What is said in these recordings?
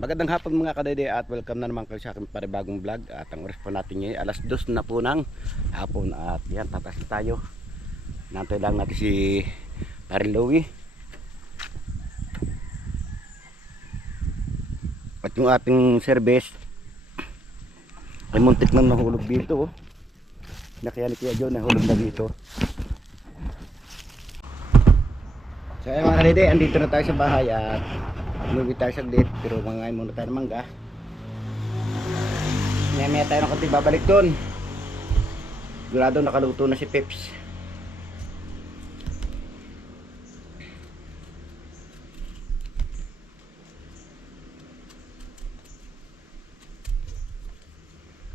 Magandang hapon mga kadede at welcome na naman kayo sa aking panibagong vlog. At ang oras po natin ngayon alas 2 na po ng hapon. At yan, tatas na tayo. Nantay lang natin si Parilowi. At yung ating service ay muntik nang nahulog dito. Nakaya ni Kuya John nahulog na dito. So ayun mga kadede, andito na tayo sa bahay at inuwi tayo saglit, pero mangain muna tayo ng mangga. Maya tayo ng konti babalik doon. Sigurado nakaluto na si Peps.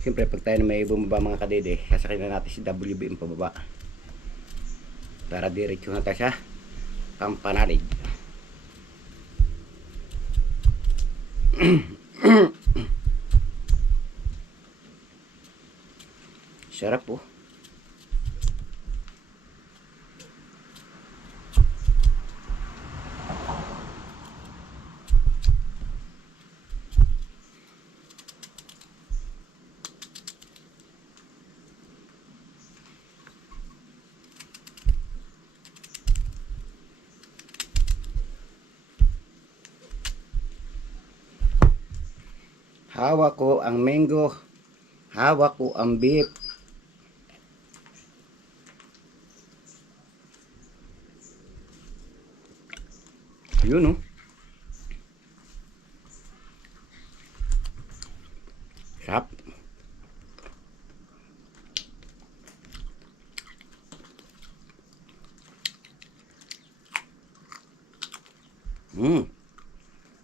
Siyempre pag tayo na may bumaba mga kadede, sasakay na natin si WBM pababa para diretso na tayo sa Pampanalig. Sarap po. Hawak ko ang mango, hawak ko ang beef. Yun, oh. Sarap.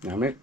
Namit.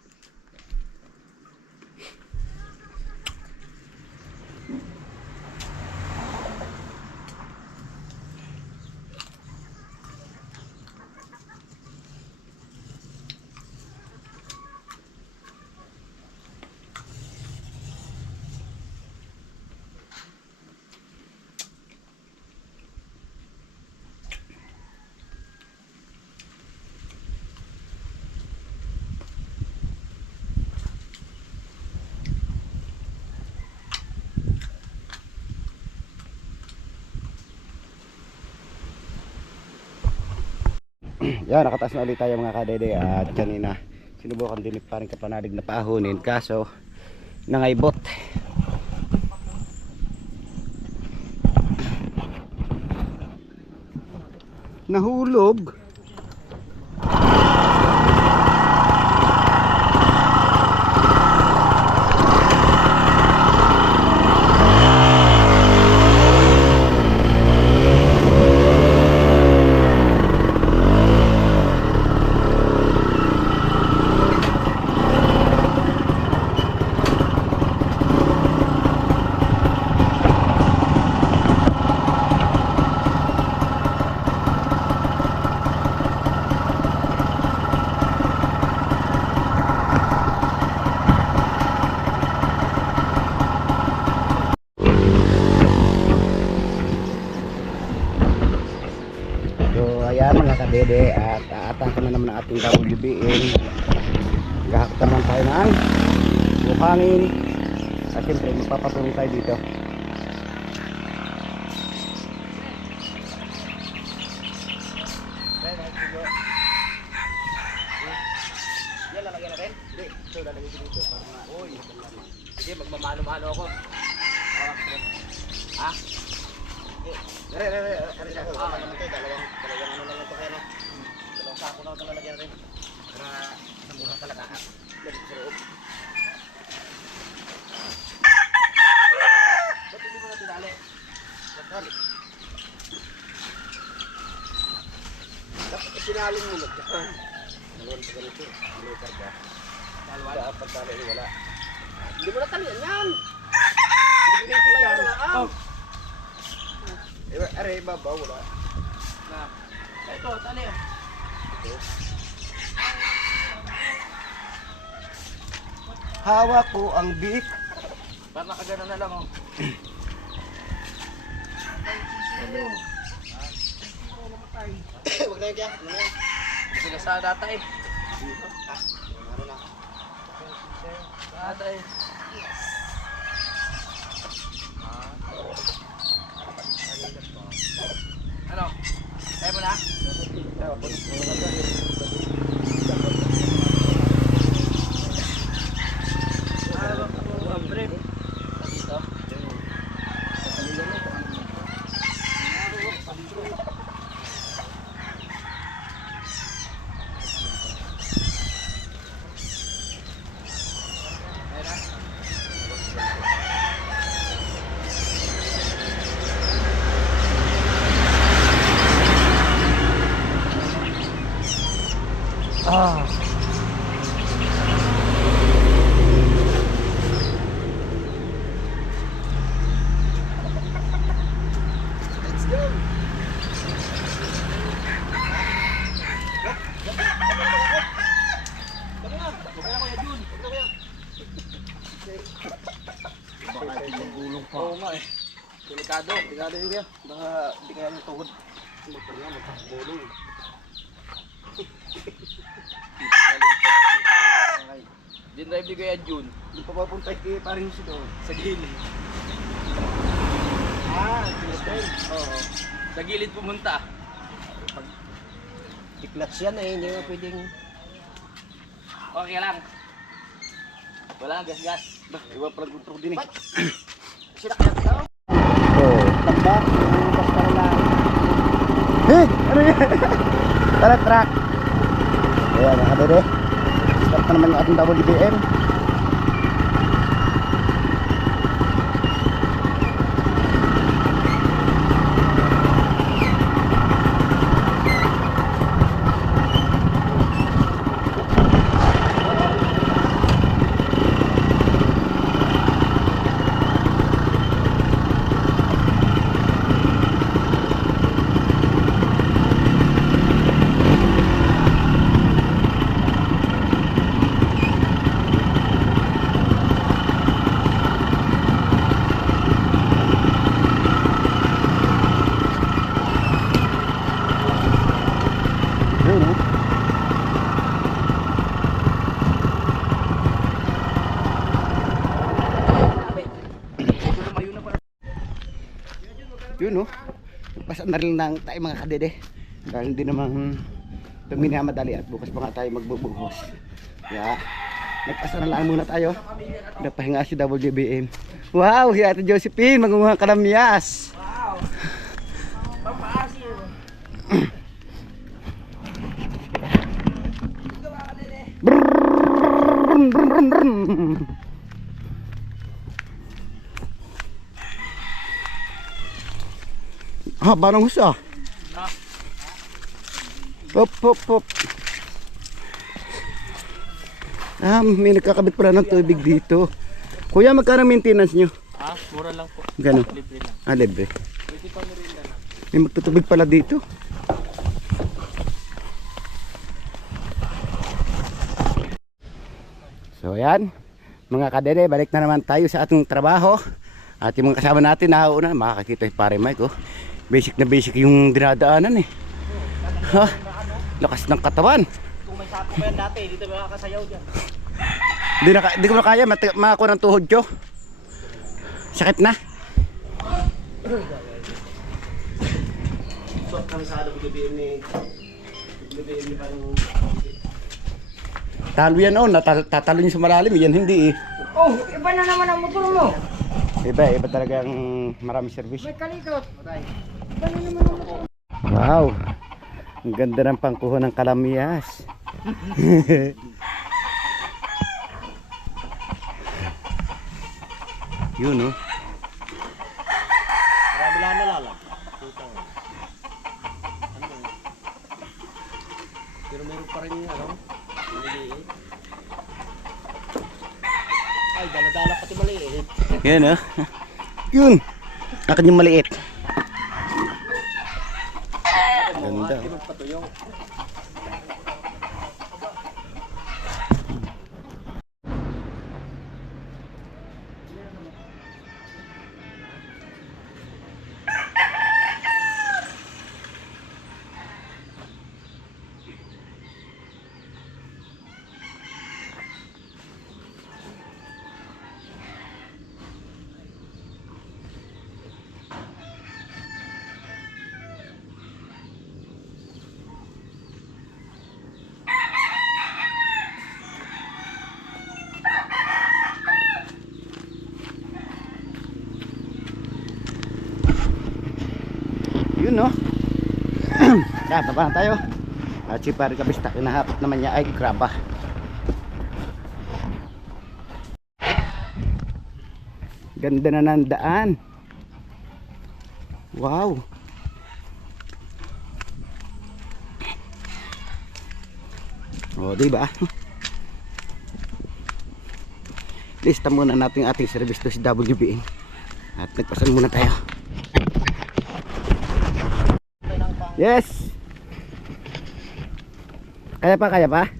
Yan, nakataas na ulit tayo mga kadede. At kanina sinubukan din pa rin kapanalig na paahunin, kaso nangaybot. Nahulog. Ayan mga kadede, at aatake na naman ang ating WBM. Gahakot naman tayo ng buhangin. At siyempre magpapatulong tayo dito. Yan lalagyan natin? Hindi, ito lalagyan dito para na, uy, sige magmamano-mano ako. Ha? Re. Dalawang ano lang ito kayo, no? Dalawang sako na ito lalagyan natin. Para isang muna talaga. Lagi sa loob. Ba't hindi mo na tinali? Dapat sinaling mo na dyan. Dalawang sa ganito. Dalawang karga. Dalawang apat tali, wala. Hindi mo na talian yan. Hindi mo na talian. Aray, babaw, wala. Ito, tali. Ito. Hawak ko ang beef. Para nakagana na lang, oh. Huwag na yung kaya. Kasi nasa data eh. Ano? Kaya mo na? Oo nga eh. Delikado. Delikado yun kaya. Baka di kaya yung tuhod. Motor nga, magkakabulong. Din drive di kaya June. Hindi pa papunta kay paring si doon. Sa gilid. Oo. Sa gilid pumunta. Tiklats yan eh, hindi mo pwedeng... Okay lang. Wala, gas-gas. Bah, iwa pala gutro din eh. Sila kaya ka? Oo. Tambak, bukas para lang. Eh, ano yan? Tara, truck. Ayan, mga kadede. Start na naman yung ating WBM. Yun, oh. Yun, oh. Basta na rin lang tayo mga kadede. Dahil hindi naman ito minamadali at bukas pa nga tayo magbubuhos. Kaya nagpasa na lang muna tayo. Napahinga si WBM. Wow, si Ate Josephine mangunguha kalamyas. Wow! Pampaasir! Brrrr, brrrr, brrrr. Haba ng husa. Hop, hop, hop. May nagkakabit pala ng tubig dito. Kuya, magkano maintenance nyo? Mura lang po. Gano'n? Libre lang. Libre. Pwede pa merinda na. May magtutubig pala dito. So ayan, mga kadede, balik na naman tayo sa ating trabaho. At yung mga kasama natin nauna, makakakita yung pare Mike, oh. Basic na basic yung dinadaanan eh. Ha? Lakas ng katawan. Kung may sapo pa yan dati, dito makakasayaw dyan. Di ko na kaya, makakuha ng tuhod ko. Sakit na. Suot kami sa WBM ni... WBM ni parang... Talo yan, oh. Tatalo niyo sa malalim. Yan hindi eh. Oh, iba na naman ang motor mo. Iba talagang marami service. May kalikot. Iba na naman ang motor. Wow. Ang ganda ng pangkuho ng kalamyas. Yun, oh. Marami lang nalala. Pero meron pa rin ano, maliit. Ay, dala-dala pati maliit. Yan, oh. Yun. Akin yung maliit. Ganda. Patuyong. Yun no. Kaya baba na tayo. At si Pare Kabista, kinahapat naman niya ay graba. Ganda na ng daan. Wow. O, diba? Lista muna natin ating service to si WBN. At nagpasan muna tayo. Yes! Kaya pa, kaya pa?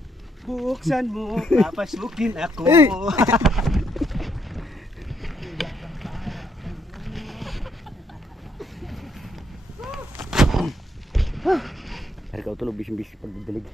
Buksan mo, papasukin ako. Eh! Hari kau tulog bising-bising pagdidilig.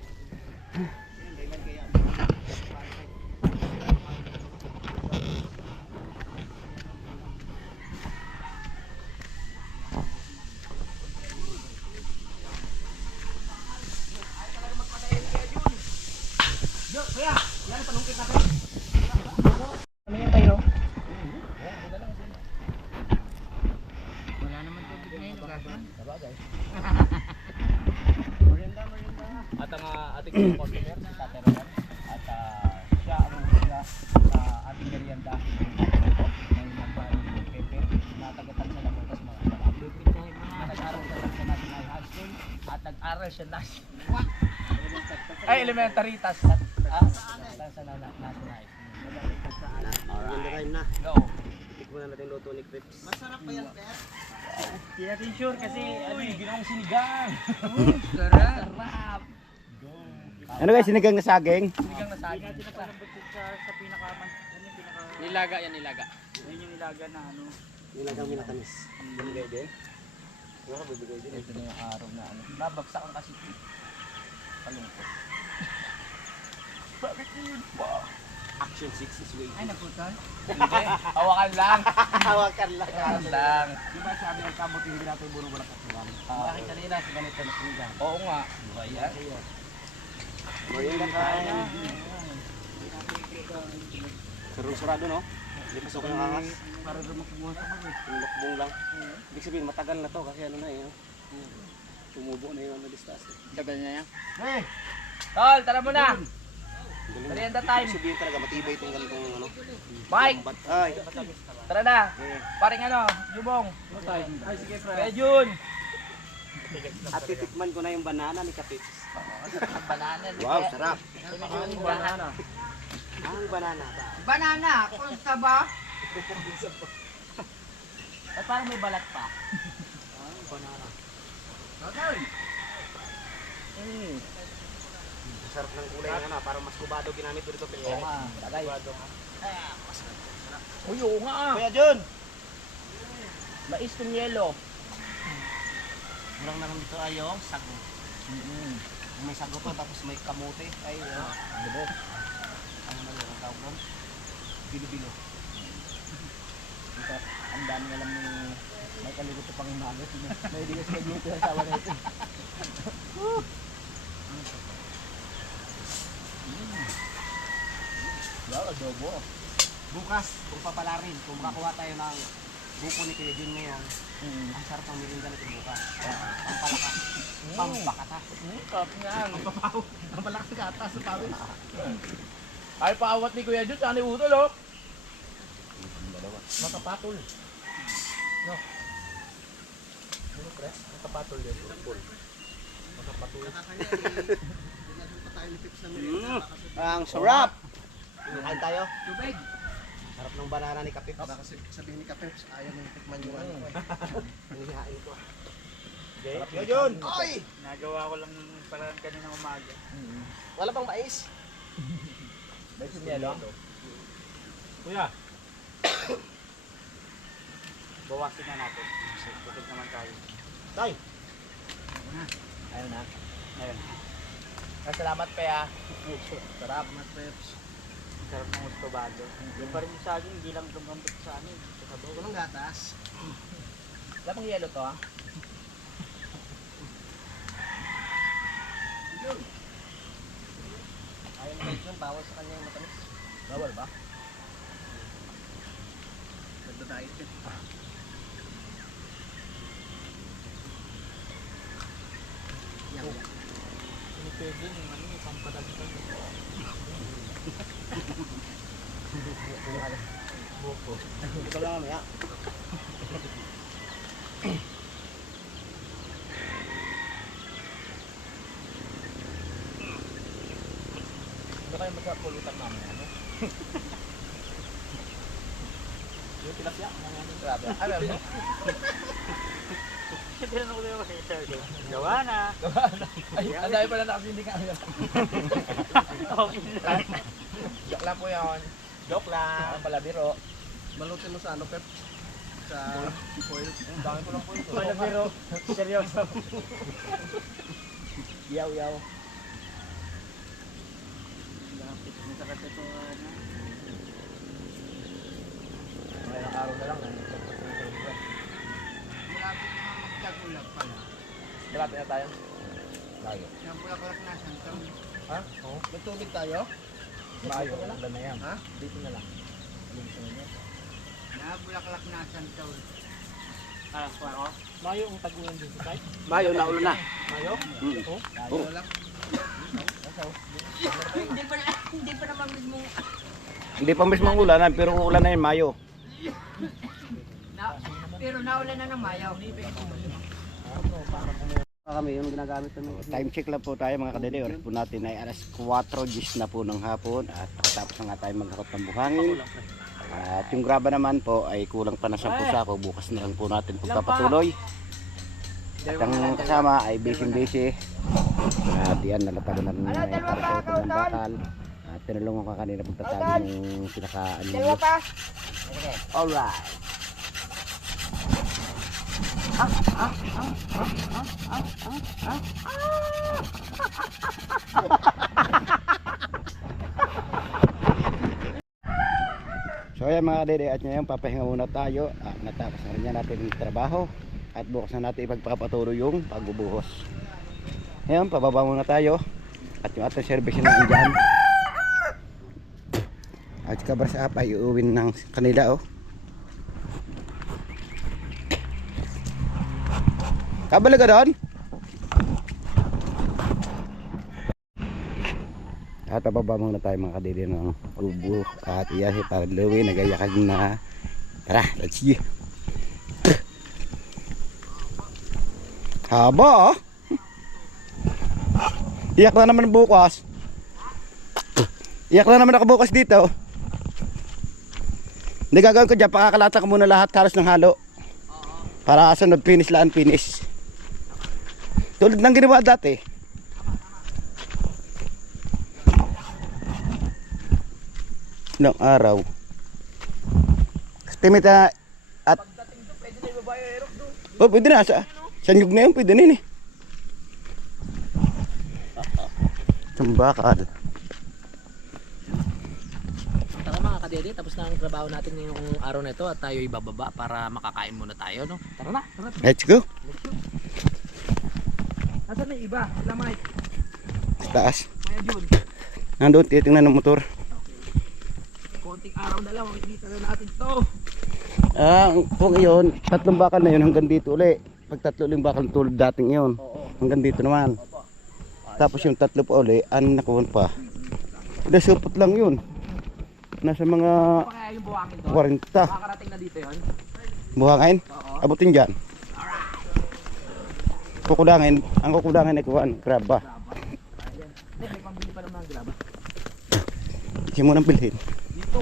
At ang ating customer, si Tatay Roman, at siya ang mga ating merienda ng Magbaling Pepe na tagatan sa Lamutas mga kapatid. Nag-aral siya sa National High School at nag-aral siya ay elementary tas sa National High School. Alright na. Go. Tikman na natin luto ni Crips. Masarap pa yan, Ter? Hindi natin sure kasi ginawang sinigang. Sarap. Ano guys, sinigang na saging? Sinigang na saging. Sa pinakaman. Nilaga yan, nilaga. Yan yung nilaga na ano. Nilagang minatamis. Bibigay din. Ano bibigay din? Ito na yung araw na ano. Nabagsak ang kasi. Palungkot. Bakit yun pa? Action 6 is waiting. Ay, naputol? Hindi. Hawakan lang. Hawakan lang. Hawakan lang. Di ba sabi ng kamot hindi natin bunong wala katulang? Bakit kanina sa ganito na sinigang? Oo nga. Diba yan? Merienda tayo. Sarong-sarado no? Hindi pasok yung angas. Para lumakbuhan sa mga. Yung lukbong lang. Ibig sabihin matagal na to kasi ano na eh. Tumubo na yung ano distas. Tagal niya yan? Hey! Tol, tara mo na! Galing. Merienda time. Ibig sabihin talaga matibay itong ganitong ano. Mike! Ay! Tara na! Paring ano, Jubong. Ay, sige, pre. Kaya Jun! At titikman ko na yung banana ni Kapips. Banana. Wow, sarap. Ang banana. Ang banana. Banana, kunsta ba? At parang may balat pa. Ang banana. Sarap ng kulay nga na, parang mas kubado ginamit ko dito. Oo nga, tagay. Uy, oo nga ah. Kuya Jun! Mais kong yelo. Murang naman dito ay yung sago. May sago pa tapos may kamote. Ay, Ano ano na yun, ang tawag doon? Bilo-bilo. Dito, ang dami alam ni may kaliguto pang umaga. May hindi kasi nagluto yung asawa na ito. Wow, adobo. Bukas, kung papalarin, kung makakuha tayo ng buko ni Kuya Jun ngayon, ang sarap ng merinda natin bukas. Pampalakas. Pampakatas. Sarap niyan. Pampalakas ka atas sa pawis. Ay, paawat ni Kuya Jun, saan ni Utol oh? Makapatol. No. Ano pre? Makapatol yan. Makapatol. Ang sarap! Kain tayo. Tubig. Sarap ng banana ni Kapips. Baka sabihin ni Kapeps, ayaw mo tikman yung ano ko eh. Hinihain ko. Sarap Kuya Jun! Oy! Nagawa ko lang parang kanina umaga. Wala pang mais? May sinyelo? Kuya. Bawasin na natin. Bukod naman tayo. Tay! Ayun na. Ayun. Salamat pa ya. Sarap. Sarap ng mustobado. Yung pa rin yung saging, hindi lang gumambot sa amin. Sa sabaw. Walang gatas. Wala pang yelo to ha? Ayaw mo Jun, bawal sa kanya yung matamis. Bawal ba? Nagdadayit yun. Ito lang kami ha. Hindi kayo magkapulutan namin, ano? Yung tilapia, nangyari. Grabe. Alam mo? Hindi na ako makikita. Gawa na. Ay, ang dami pala nakasindi ka. Okay lang. Joke lang po yun. Joke lang. Ang pala biro. Malutin mo sa ano, Pep? Sa foil. Ang dami ko lang po ito. Wala biro. Seryoso. Yaw. Masakit ito. Mga ilang araw na lang. Malapit naman magtagulag pala. Malapit na tayo. Layo. Yung bulaklak na siyang Ha? Oo. May tubig tayo? Layo. Ulan na yan. Ha? Dito na lang. Dito na lang. na bulaklak na siyang taon. Ako. Mayo ang tagulan din sa site. Mayo na ulo na. Mayo? Hmm. Tayo lang. Hindi pa naman mismong Hindi pa mismo ulan, pero ulan na yun, Mayo. pero naulan na ng mayaw. Kami yung ginagamit namin. Time check lang po tayo mga kadede. Oras po natin ay alas 4:10 na po ng hapon at tapos na nga tayo maghakot ng buhangin. At yung graba naman po ay kulang pa na 10 sako. Bukas na lang po natin pagpapatuloy. At ang kasama ay busy. At yan, nalatagan na rin para sa ng bakal. At tinulungan ko kanina pagtatali ng pinakaan niyo. Alright. So ayan mga kadede, at ngayon papahinga muna tayo at natapos na rin yan natin yung trabaho at bukas na natin ipagpapatuloy yung pagbubuhos. Ngayon pababa muna tayo at yung ating service na andyan at kabar sa apa iuwin ng kanila oh. Kabalo ka doon? At pababa muna tayo mga kadede ng ubo at iyan si Parang Louie nagayakan na. Tara, let's go. Haba oh. Iyak na naman bukas. Iyak na naman ako bukas dito. Hindi gagawin ko dyan, pakakalata ko muna lahat karos ng halo. Para sunod finish laan finish. Tulad ng ginawa dati. Noong araw. Estimate na at Pagdating doon, pwede na yung babae aerob doon. oh, pwede na sa nyug na yun, pwede na yun eh. Tumbakal. Tara mga kadede, tapos na ang trabaho natin ngayong araw na ito at tayo ibababa para makakain muna tayo, no? Tara na, tara. Let's go. Nasaan na yung iba? Wala Mike. Sa taas. Maya Jun. Nandun, titingnan ng motor. Konting araw na lang, makikita na natin to. Kung iyon, tatlong bakal na yun hanggang dito uli. Pag tatlo uling bakal tulad dating yun. Oo. Hanggang dito naman. Tapos yung tatlo pa uli, nakuha pa. Supot lang yun. Nasa mga Pa kaya yung buhangin doon? 40. Makakarating na dito yun? Buhangin? Oo. Abutin dyan. Kukulangin. Ang kukulangin ay kuhaan. Graba. Hindi, may pambili pa naman ng graba. Hindi mo nang bilhin. Dito,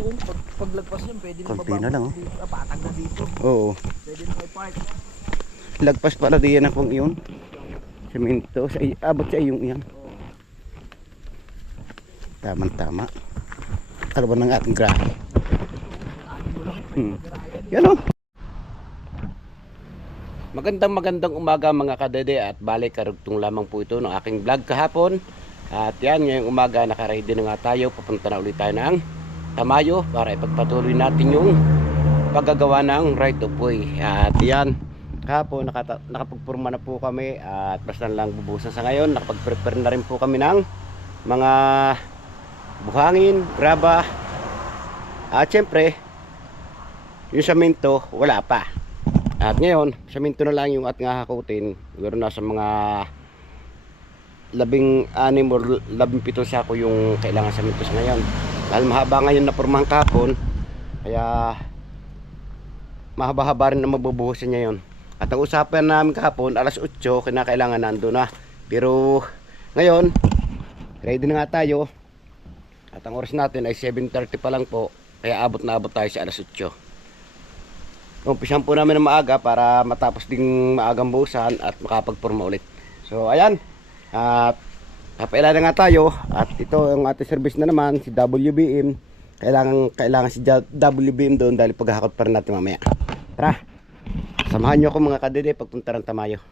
paglagpas yun, pwede na Konti na lang, oh. Dito, patag na dito. Oo. Pwede na may park. Lagpas pala diyan akong iyon. Semento. Abot sa iyong iyan. Tama-tama. Kalabang ng ating grahe. Yan o. Magandang umaga mga kadede at balik karugtong lamang po ito ng aking vlog kahapon. At yan, ngayong umaga nakaready na nga tayo. Papunta na ulit tayo ng Tamayo para ipagpatuloy natin yung paggagawa ng right of way. At yan, kahapon nakapagpurma na po kami at basta lang bubusan sa ngayon. Nakapag-prepare na rin po kami ng mga buhangin, graba. At syempre, yung semento wala pa. At ngayon, semento na lang yung at nga hakutin. Siguro nasa mga 16 or 17 sako yung kailangan sa mintos ngayon. Dahil mahaba ngayon na pormahan kahapon, kaya mahaba-haba rin na mabubuhusan niya yun. At ang usapan namin kahapon, alas 8, kinakailangan nando na. Pero ngayon, ready na nga tayo. At ang oras natin ay 7:30 pa lang po. Kaya abot na abot tayo sa alas 8. Umpisahan po namin ng maaga para matapos ding maagang buhusan at makapagporma ulit. So ayan. At papaila na nga tayo. At ito ang ating service na naman, si WBM. Kailangan si WBM doon dahil paghahakot pa rin natin mamaya. Tara, samahan nyo ako mga kadede pagpunta ng Tamayo.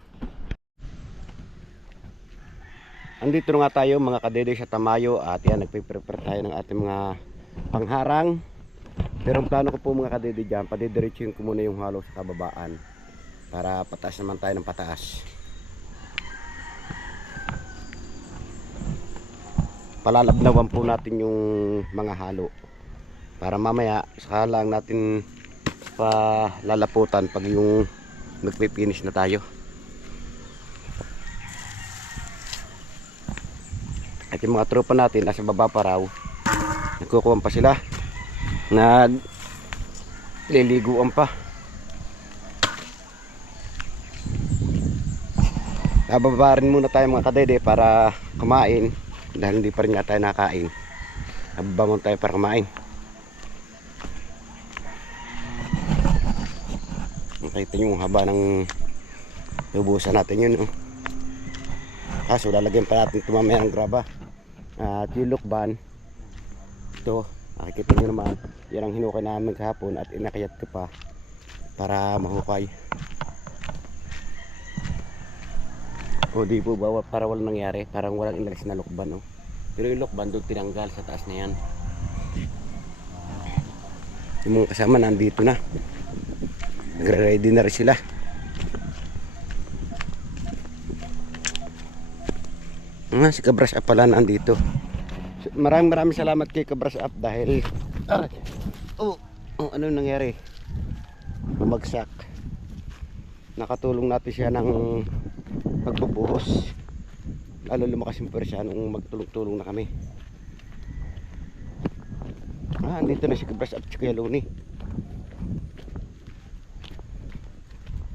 Andito na nga tayo mga kadede sa Tamayo. At yan, nagpiprepare tayo ng ating mga pangharang. Pero ang plano ko po mga kadede dyan, padidiretsuhin ko muna yung halo sa kababaan para pataas naman tayo ng pataas. Palalabnawan po natin yung mga halo para mamaya saka lang natin palalaputan pag yung magpipinish na tayo. At yung mga tropa natin nasa baba pa raw, nagkukuhan pa sila, nagliliguan pa. Bababa rin muna tayo mga kadede para kumain dahil hindi pa rin nga tayo nakain. Bababa muna tayo para kumain. Nakita nyo yung haba ng tubusan natin yun, oh. Kaso lalagyan pa natin ito mamaya ng graba. At yung lukban, ito nakikita nyo naman, yan ang hinukay namin kahapon at inakayat ko pa para mahukay. O di po ba para walang nangyari, parang walang inalis na lukban, oh. Pero yung lukban doon tinanggal sa taas na yan. Yung mga kasama nandito na, nagre-ready na rin sila. Si Kabras Up pala nandito. Maraming salamat kay Kabras Up dahil ano nangyari, bumagsak. Nakatulong natin siya ng pagbubuhos, lalo lumakas yung pwersa nung magtulong-tulong na kami. Andito na si Kabras Up si Kuya Luni.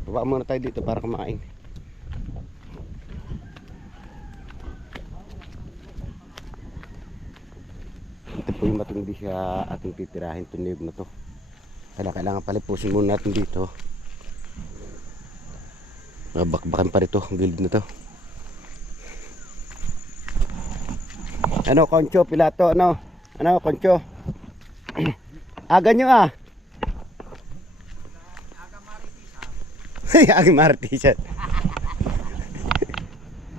Baba muna tayo dito para kumain. Ito po yung matindi sa ating titirahin, itong niyog na to. Kailangan palipusin muna natin dito. Bakbakan pa rito, ang gilid na to. Ano, Koncho, Pilato, ano? Ano, Koncho? Aga nyo ah. Aga martisan.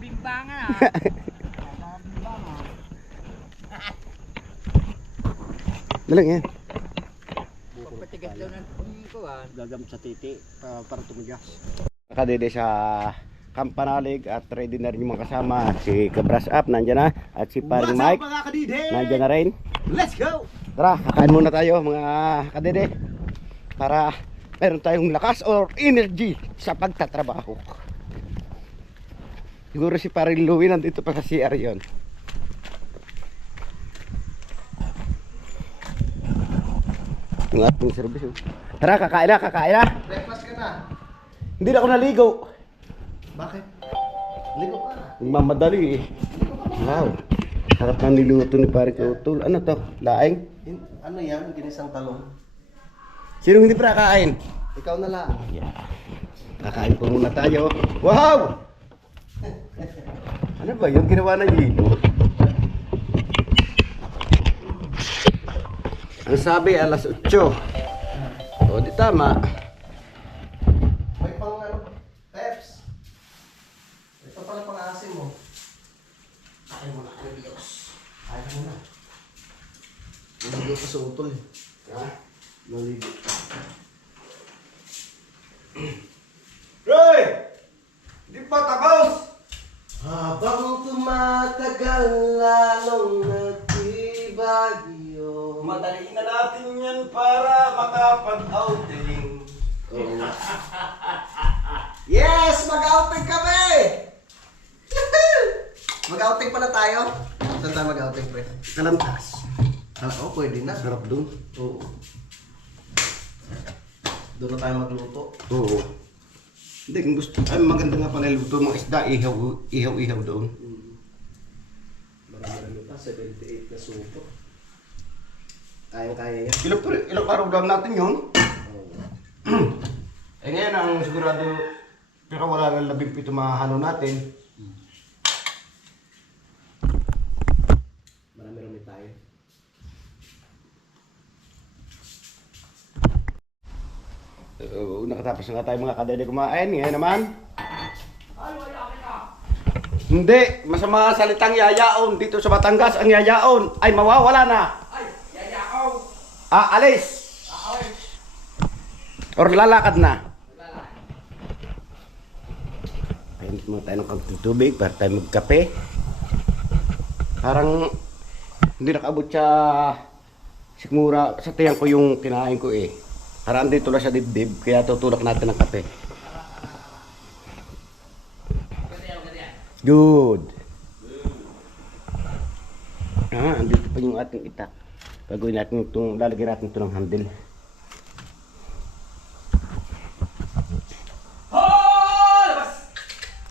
Bimbangan Dalang yan. Pagpatigas daw ng kuwan. Gagamit sa titi para tumigas. Kadede sa Kampanalig at ready na rin yung mga kasama. Si Kabras Up nandyan na at si Paring Mike nandyan na rin. Let's go! Tara, kakain muna tayo mga kadede para meron tayong lakas or energy sa pagtatrabaho. Siguro si Paring Louie nandito pa sa CR yun. Yung ating service, oh. Tara, kakain na. Breakfast ka na. Hindi na ako naligo. Bakit? Ligo ka na. Mamadali eh. Wow. Sarap ng niluto ni Paring Utol. Ano to? Laing? Ano yan? Ginisang talong. Sinong hindi pa nakain? Ikaw na lang. Yeah. Kakain po muna tayo. Wow! Ano ba yung ginawa na Gino? Ang sabi alas 8. O di tama. May pang ano? Peps. Ito pala pang asim mo. Kain mo na. Kain mo na. Naligo ka sa utol. Ha? Naligo. Roy! Di pa tapos! Habang tumatagal lalong nagbibagyo. Madali na natin yan para makapag-outing. Yes! Mag-outing kami! Mag-outing pala tayo. Saan tayo mag-outing, pre? Kalamtas. Oo, pwede na. Sarap doon. Oo. Doon na tayo magluto. Oo. Hindi, kung gusto, ay maganda nga pala luto mga isda, ihaw doon. Marami pa, 78 na supo. Kaya-kaya yan. Ilang araw lang natin yun. Oo. Eh ngayon ang sigurado, pero wala nang 17 mahalo natin. Marami tayo. Nakatapos na nga tayo mga kadede kumain. Ngayon naman. Hindi, masama salitang yayaon dito sa Batangas. Ang yayaon ay mawawala na. Ay, yayaw! Alis. Or lalakad na. Ayun mga tayo ng kaunting tubig para tayo magkape. Parang hindi nakaabot sa sigmura sa tiyang ko yung kinain ko eh. Parang andito lang sa dibdib kaya tutulak natin ng kape. Good. Andito pa yung ating itak. Gagawin natin itong, lalagyan natin ito ng handle.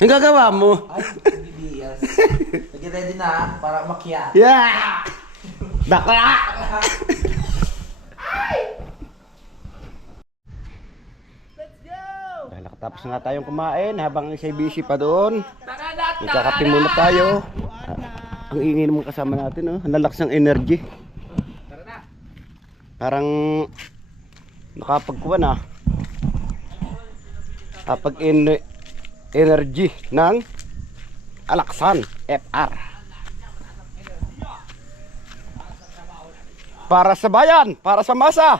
Ang gagawa mo? Ay, bibiyas. Nag-ready na para makyat. Yeah! Bakla! Dahil nakatapos na nga tayong kumain habang isa'y busy pa doon. Magkakape muna tayo. Ang ingay naman kasama natin, oh. Ang lalakas ng energy. Parang nakapagkuha na. Energy ng Alaksan FR. Para sa bayan, para sa masa.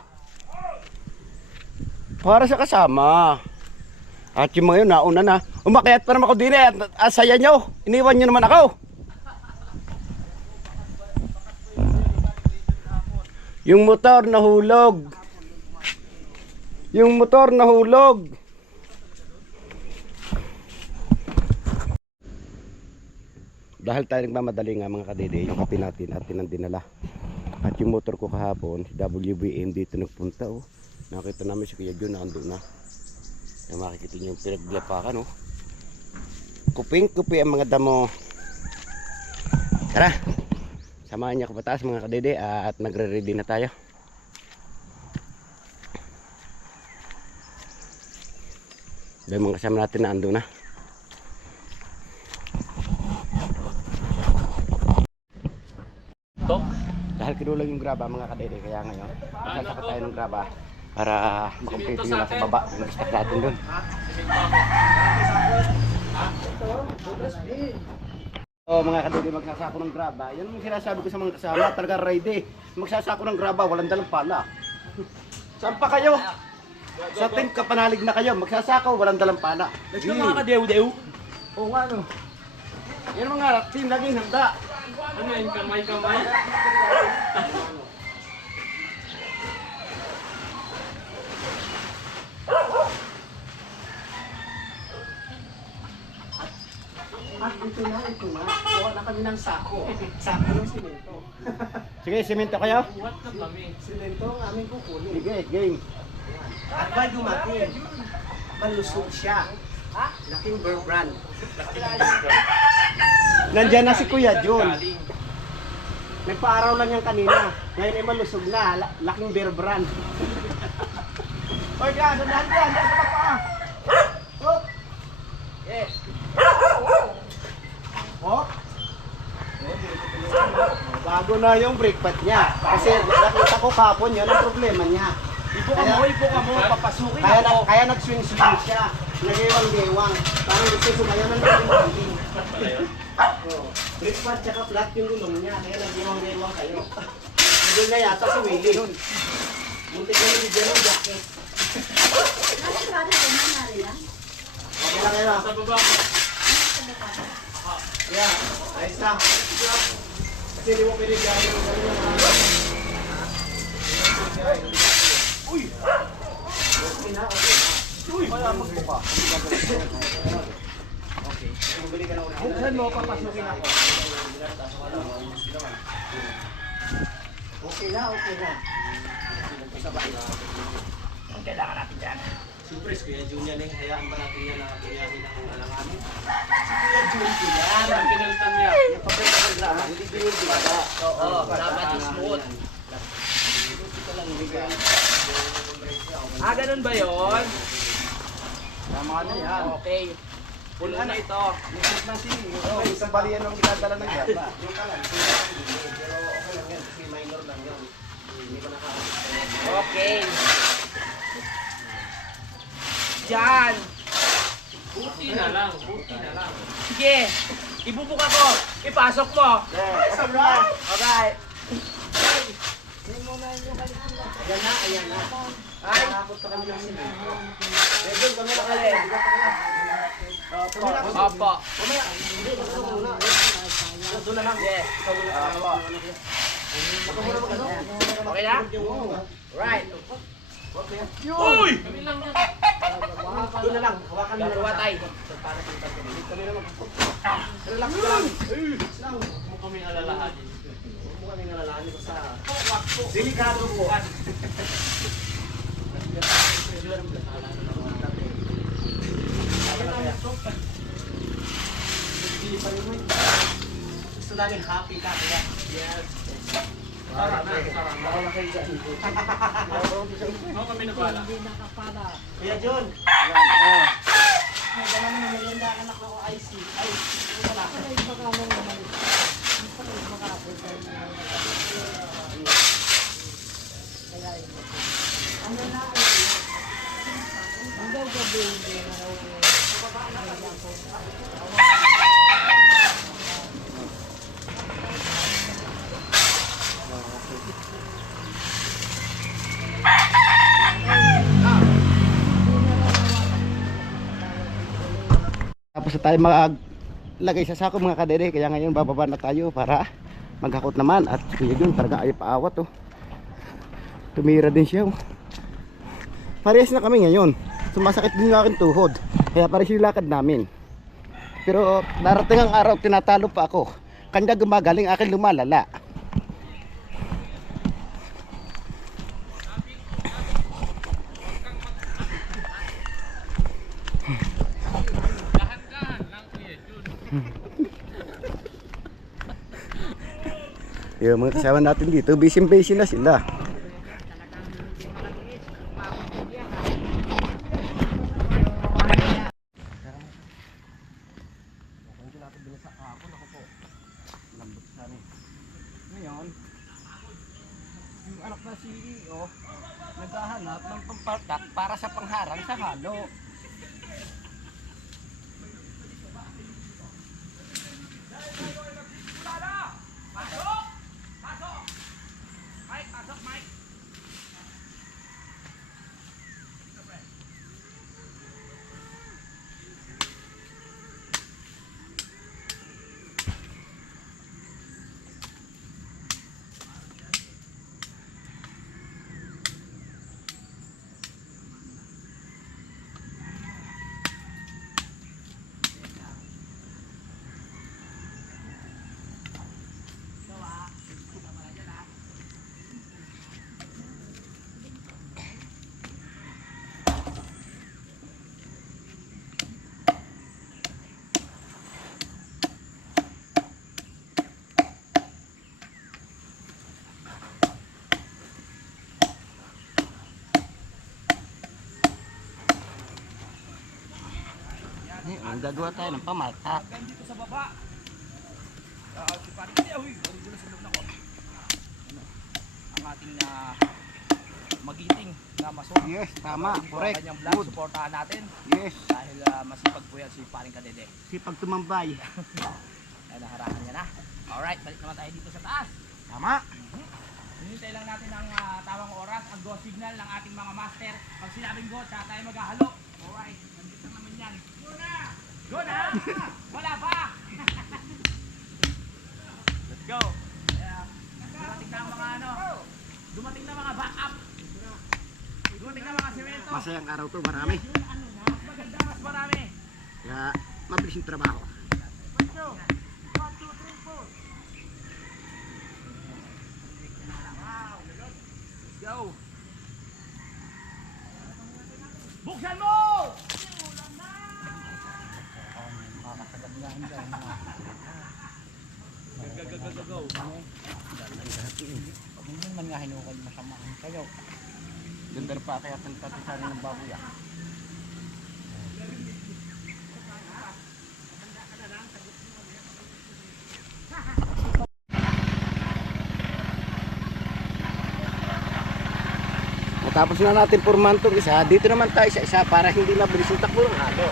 Para sa kasama. At yung mga yun, nauna na. Umakyat pa naman ako din eh. Asaya nyo. Iniwan nyo naman ako. Yung motor nahulog. Yung motor nahulog. Dahil tayo nagmamadali nga mga kadede, yung kape natin ang dinala. At yung motor ko kahapon, si WBM dito nagpunta, oh. Nakita namin si Kuya John, nandun na. Kaya makikita nyo yung pinaglapakan, oh. Kuping-kupi ang mga damo. Tara, samahan niya ko pataas mga kadede at nagre-ready na tayo. Dahil mga kasama natin na andun na. Dahil kinulang yung graba mga kadede, kaya ngayon magsasaka tayo ng graba para makumpleto yung nasa baba yung stock natin dun. So mga kadede, magsasako ng graba, yan yung sinasabi ko sa mga kasama, talaga ready. Magsasako ng graba, walang dalang pala. Saan pa kayo? Sa team kapanalig na kayo, magsasako, walang dalang pala. Let's go mga kadew-dew. Oo nga no. Yan mga team laging handa. Ano yung kamay-kamay? Ito na. Kuha na kami ng sako. Sako ng simento. Sige, simento kayo. What na kami? Simento ang aming kukunin. Sige, game. At ba dumating, malusog siya. Laking Bear Brand. Nandiyan na si Kuya John. Nagpaaraw lang yan kanina. Ngayon ay malusog na. Laking Bear Brand. Oy, diyan, sandali diyan, diyan sa papa. Oh! Yes. Oh! Bago na yung brake pad niya. Kasi nakita ko kapon yun ang problema niya. Ipo ka mo, papasukin Kaya, ako. kaya nag-swing-swing siya. Nag-iwang-gewang. Parang gusto sumayaw ng naging oh. Brake pad tsaka flat yung gulong niya. Kaya nag-iwang-gewang kayo. Hindi na yata si Willie. Muntik na nabigyan ng jacket. Okay lang kayo. Sa baba. Yeah, ayos na. Kasi hindi mo pinigyan yung Uy! Okay na, okay na. Uy! Wala magbuka. Okay, bumili ka na una. Buksan mo, papasukin ako. Okay na, okay na. Ang kailangan natin dyan. Siyempre, si Kuya Jun yan eh. Hayaan ba natin yan na kunyahin ang alanganin? Yan, pinalitan niya. Yung papel na programa, hindi ko yung diba? Oo, dapat smooth. Ito lang bigay. Ah, ganun ba yun? Tama na yan. Okay. Pulo na ito. Yung pregnancy, yung isang balian ng ginadala ng yaba. Yung kalan, pero okay lang yan kasi minor lang yun. Hindi ko nakakasip. Okay. Diyan. Buti na lang, buti na lang. Sige. Ibubuk ako. Ipasok mo. Yes, alright. Alright. Ayan na, ayan na. Ay. Nakakot pa kami kasi. Medyo kami nakali. Opo. Doon na lang. Yes. Opo. Okay na? Right. Uy! Doon na lang. Hawakan mo na Gagawa tayo. Relax lang. Relax lang. Huwag mo kami alalahanin. Huwag mo kami alalahanin basta. Delikado po. Gusto namin happy ka kaya. Yes. Sarap na. Sarap na kayo dyan. Ako kami nagwala. Kuya John. Tapos na tayo maglagay sa sako mga kadede. Kaya ngayon bababa na tayo para maghakot naman. At kuya yun talaga ay paawat oh. Tumira din siya oh. Parehas na kami ngayon. Sumasakit din yung aking tuhod. Kaya parehas yung lakad namin. Pero darating ang araw tinatalo pa ako. Kanya gumagaling, akin lumalala. Yung mga kasama natin dito, busy na sila. Ngayon, yung anak na CEO, naghahanap ng pampatak para sa pangharang sa halo. Gagawa tayo ng pamatak. Hanggang dito sa baba. Si Pati, uy, dito sa loob na ko. Ang ating magiting na masok. Yes, tama, correct. Kanyang vlog, Good. supportahan natin. Yes, Dahil masipag po yan si Paring Kadede. sipag tumambay. Ay, naharangan niya na. Alright, balik naman tayo dito sa taas. Tama. Hinintay lang natin ang tamang oras, ang go signal ng ating mga master. Pag sinabing go, tsaka tayo maghahalo. Alright, nandito naman yan. Go na! Go na! Wala pa! Let's go! Dumating na ang mga dumating na mga backup. Dumating na mga semento. Masayang araw to, marami. Mas maganda, mas marami. Kaya mabilis yung trabaho. Let's go! Buksan mo! Hindi man nga hinukay masama ang kayo. Ganda pa kaya tagtatisarin ng baboy ah. Matapos na natin pormahan itong isa, dito naman tayo sa isa para hindi mabilis yung takbo ng halo.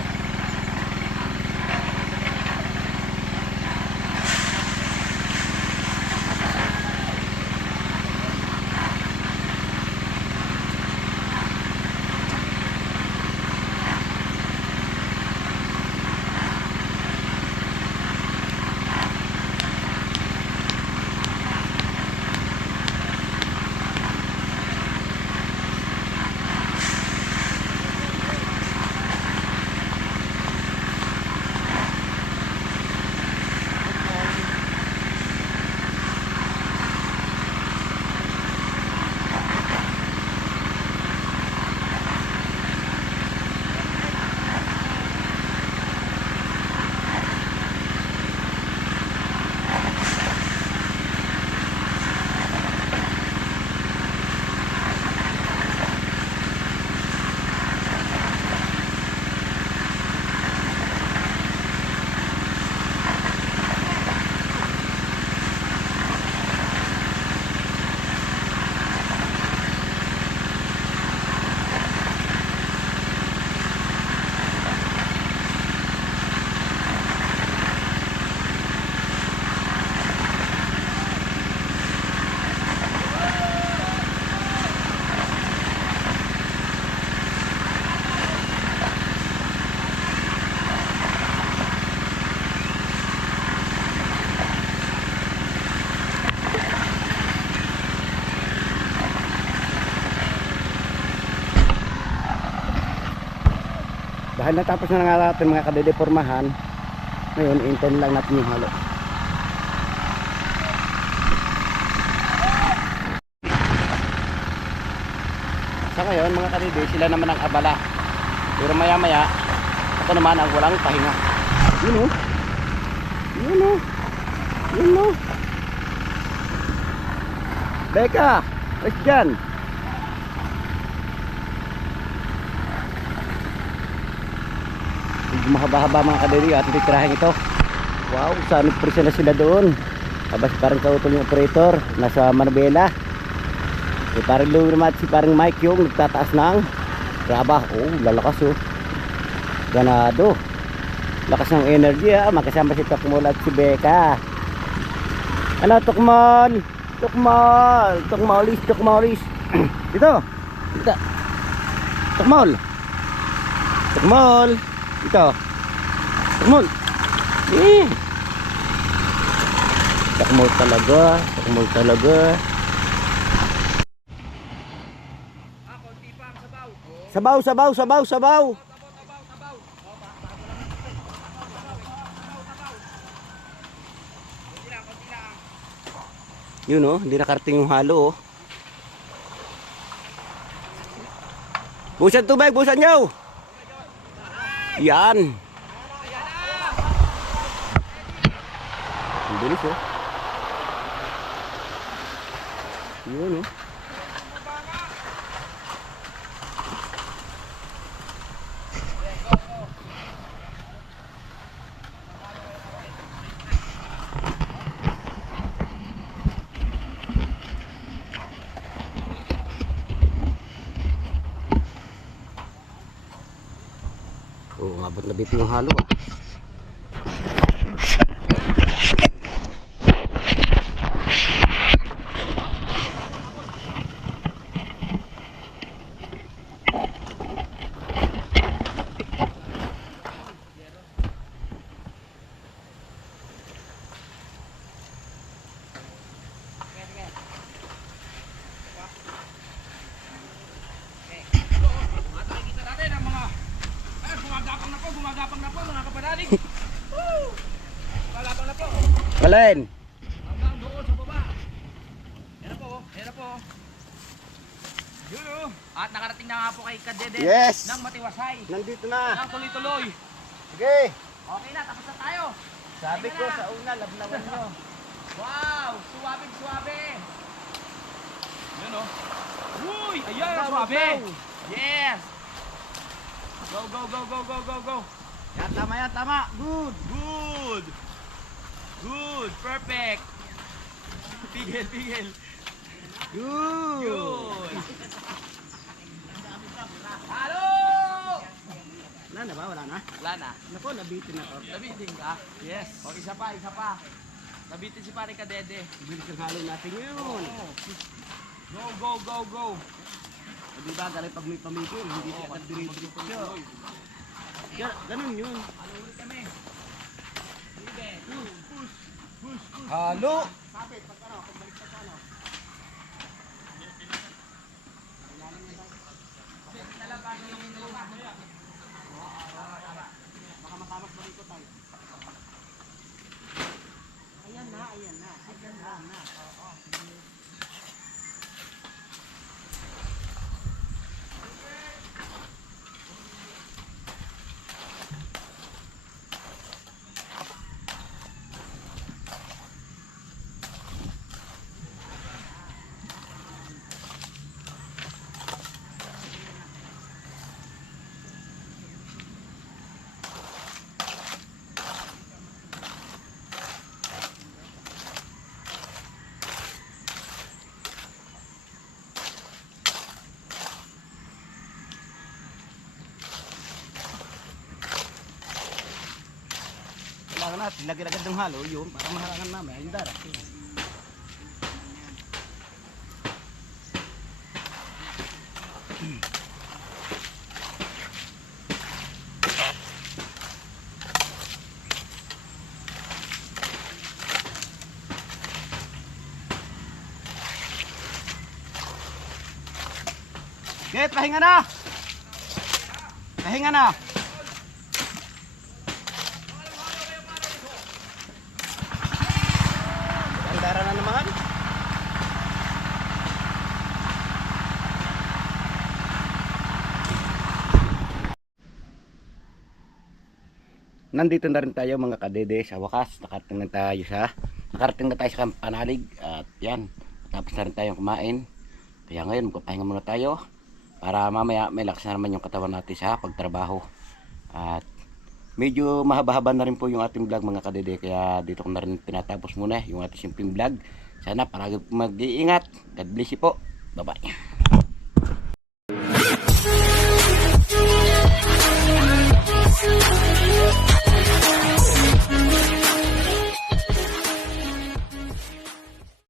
Dahil natapos na nga natin mga kadedepormahan, ngayon intern lang natin yung halo. Sa ngayon mga kadede, sila naman ang abala. Pero maya maya, ako naman ang walang pahinga. Yun o. Yun o. Yun o. Beka, where's dyan? Mahaba-haba mga kadiri at titirahin ito. Wow, saan presa na sila doon? Abas parang kautol yung operator nasa Manabela. Si parang Louie naman at si parang Mike yung nagtataas ng graba. Oh, lalakas oh. Ganado. Lakas ng energy ah. Magkasama si Tokmol at si Beka. Ano Tokmol? Tokmol. Tokmolis. Tokmolis. Dito. Dito. Tokmol. Tokmol. Ito. Takmol. Takmol talaga. Takmol talaga. Sabaw, sabaw, sabaw, sabaw. Yun oh, hindi nakarating yung halo oh. Busan tubig, busan nyo. Yan. Ang bilis oh. Yun oh. Oh, ngabot na dito yung halo ah. Gumagapang na po mga kapanalig. Gumagapang na po. Alin? Hanggang doon sa baba. Yan na po. Yan na po. Yun o. At nakarating na nga po kay Kadede Yes! ng Matiwasay. Nandito na. Ang tuloy-tuloy. Sige. Okay na, tapos na tayo. Sabi Tingnan ko na. sa una, lablawan nyo. Wow! Suwabe-suwabe! Yan o. Uy! Ayan! Suwabe! Yes! Go, go, go, go, go, go, go! Yan, tama yan, tama. Good. Good! Good! Perfect! Pigil, pigil! Good. Good! Halo! Wala na ba? Wala na? Wala na. Naku, nabitin na to. Nabitin ka? Yes. O, isa pa, isa pa. Nabitin si pare Kadede. Bilis ang halo natin yun. Go, go, go, go! Di ba, galing pag may pamigil, hindi siya agad diretso. Ganun yun. Ano ulit kami? Sige. Halo. Kailangan natin, lagyan agad ng halo yun para maharangan namin yung darating. Okay, pahinga na! Pahinga na! Gandara na naman. Nandito na rin tayo mga kadede sa wakas. Nakarating na tayo sa Panalig at yan. Tapos na rin tayong kumain. Kaya ngayon magpapahinga muna tayo para mamaya may lakas na naman yung katawan natin sa pagtrabaho. At medyo mahaba-haba na rin po yung ating vlog mga kadede, kaya dito ko na rin tinatapos muna yung ating simpleng vlog. Sana palagi mag-iingat. God bless you po. Bye bye.